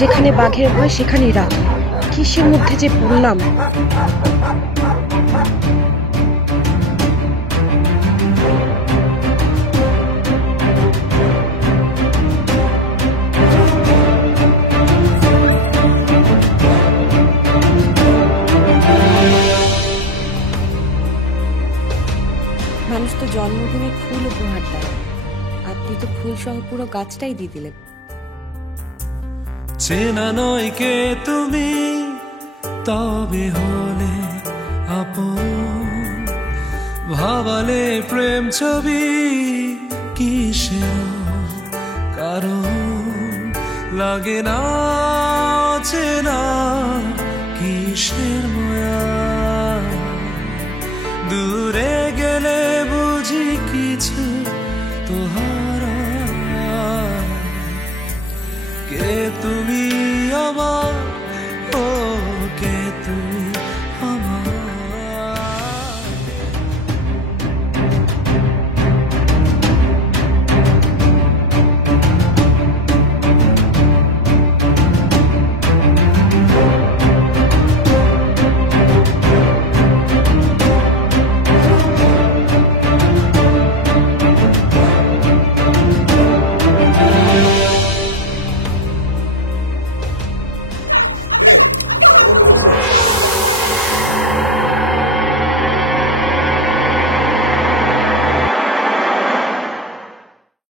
যেখানে বাঘের ভয় সেখানেই রাত। কিসের মধ্যে যে পড়লাম। মানুষ তো জন্মদিনে ফুল উপহার দেয়, আপনি তো ফুল সহ পুরো গাছটাই দিয়ে দিলেন। চেনা নয় কে তুমি, তবে হলে আপন। ভাবালে প্রেম ছবি কিসের কারণ লাগে না চেনা, কিসের মায়া।